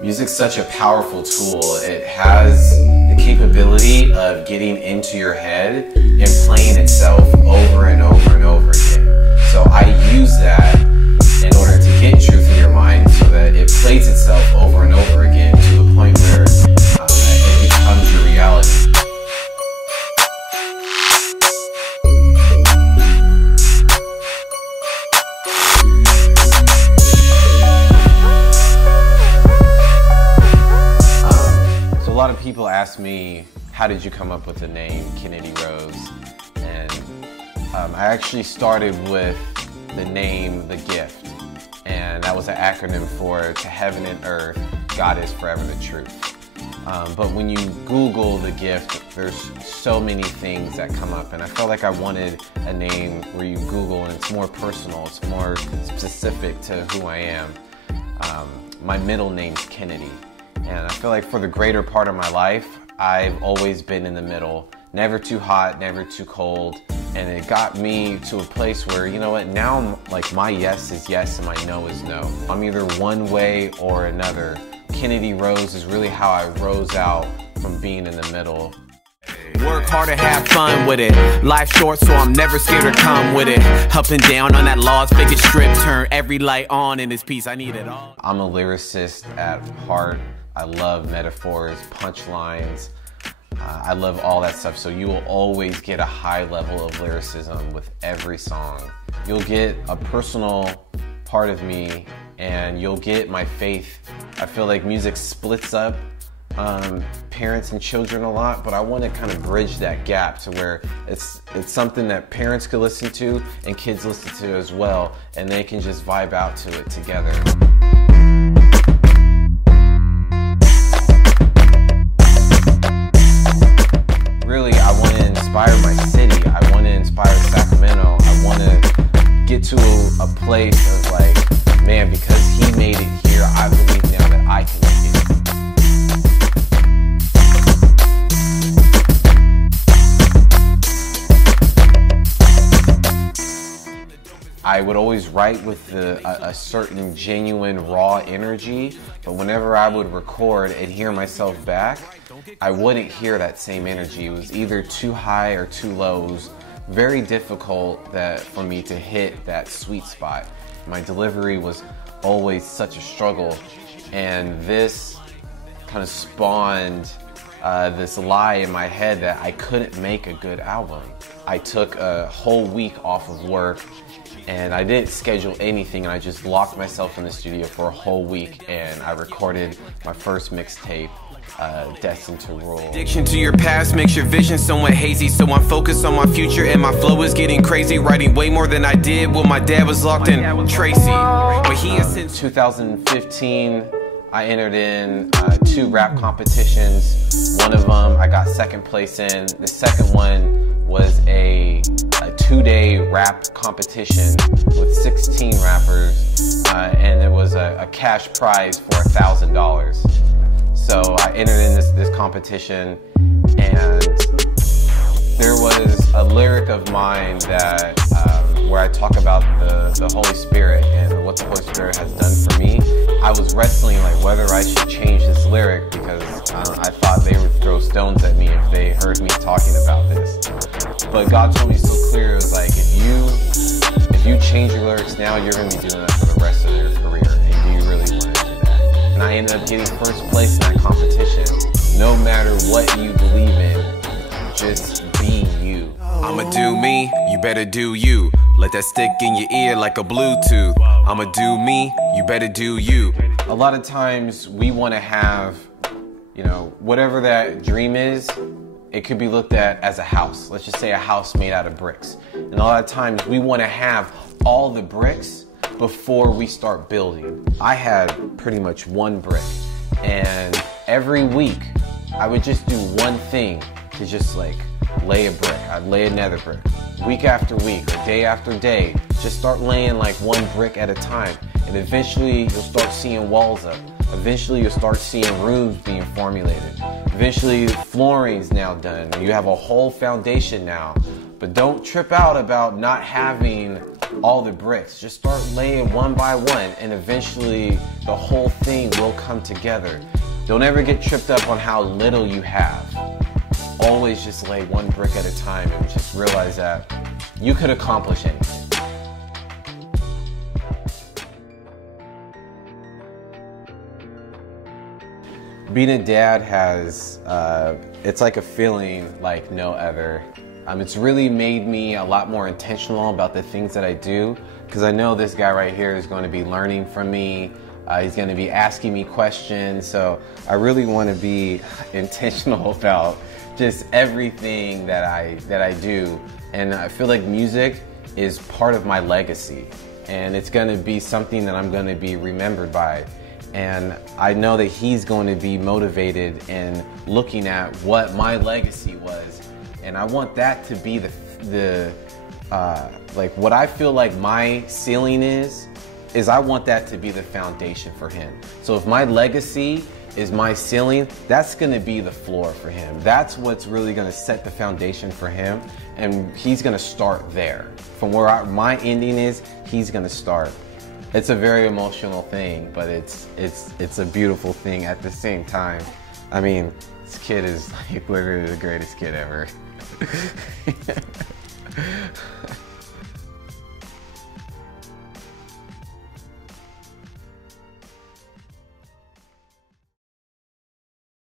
Music's such a powerful tool. It has the capability of getting into your head and playing itself over and over and over again. So I use that in order to get truth in your mind so that it plays itself over and over again to the point where it becomes your reality. A lot of people ask me, how did you come up with the name Kennedy Wrose? And I actually started with the name The Gift, and that was an acronym for To Heaven and Earth, God is Forever the Truth. But when you Google The Gift, there's so many things that come up, and I felt like I wanted a name where you Google and it's more personal, it's more specific to who I am. My middle name's Kennedy. And I feel like for the greater part of my life, I've always been in the middle, never too hot, never too cold. And it got me to a place where, you know what, now like my yes is yes and my no is no. I'm either one way or another. Kennedy Wrose is really how I rose out from being in the middle. Work hard and have fun with it. Life short, so I'm never scared to come with it. Up and down on that Las Vegas strip, turn every light on in this piece. I need it all. I'm a lyricist at heart. I love metaphors, punchlines. I love all that stuff. So you will always get a high level of lyricism with every song. You'll get a personal part of me, and you'll get my faith. I feel like music splits up parents and children a lot, but I want to kind of bridge that gap to where it's something that parents could listen to and kids listen to as well, and they can just vibe out to it together. Really, I want to inspire my city. I want to inspire Sacramento. I want to get to a place of like, man, because he made it here, I believe now that I can make it. I would always write with a certain genuine raw energy, but whenever I would record and hear myself back, I wouldn't hear that same energy. It was either too high or too low. It was very difficult for me to hit that sweet spot. My delivery was always such a struggle, and this kind of spawned this lie in my head that I couldn't make a good album. I took a whole week off of work, and I didn't schedule anything, and I just locked myself in the studio for a whole week, and I recorded my first mixtape, Destined to Rule. Addiction to your past makes your vision somewhat hazy, so I'm focused on my future, and my flow is getting crazy, writing way more than I did when my dad was locked in Tracy. But he is since 2015, I entered in 2 rap competitions. One of them I got 2nd place in. The second one was a 2-day rap competition with 16 rappers, and there was a cash prize for $1,000. So I entered in this competition, and there was a lyric of mine that where I talk about the Holy Spirit and what the Holy Spirit has done for me. I was wrestling like whether I should change this lyric because I thought they would throw stones at me if they heard me talking about this. But God told me so clear, it was like, if you change your lyrics now, you're going to be doing that for the rest of your career. And do you really want to do that? And I ended up getting 1st place in that competition. No matter what you believe in, just be you. I'ma do me, you better do you. Let that stick in your ear like a Bluetooth. I'ma do me, you better do you. A lot of times we want to have, whatever that dream is, it could be looked at as a house. Let's just say a house made out of bricks. And a lot of times we want to have all the bricks before we start building. I had pretty much 1 brick, and every week I would just do one thing to just like lay a brick. I'd lay another brick. Week after week or day after day, just start laying like 1 brick at a time. And eventually you'll start seeing walls up. Eventually you'll start seeing rooms being formulated. Eventually flooring's now done. You have a whole foundation now. But don't trip out about not having all the bricks. Just start laying one by one, and eventually the whole thing will come together. Don't ever get tripped up on how little you have. Always just lay one brick at a time and just realize that you could accomplish anything. Being a dad has, it's like a feeling like no other. It's really made me a lot more intentional about the things that I do, because I know this guy right here is going to be learning from me. He's going to be asking me questions, so I really want to be intentional about just everything that I do. And I feel like music is part of my legacy, and it's going to be something that I'm going to be remembered by. And I know that he's going to be motivated in looking at what my legacy was. And I want that to be like what I feel like my ceiling is I want that to be the foundation for him. So if my legacy is my ceiling, that's gonna be the floor for him. That's what's really gonna set the foundation for him. And he's gonna start there. From where my ending is, he's gonna start. It's a very emotional thing, but it's a beautiful thing at the same time. I mean, this kid is like literally the greatest kid ever.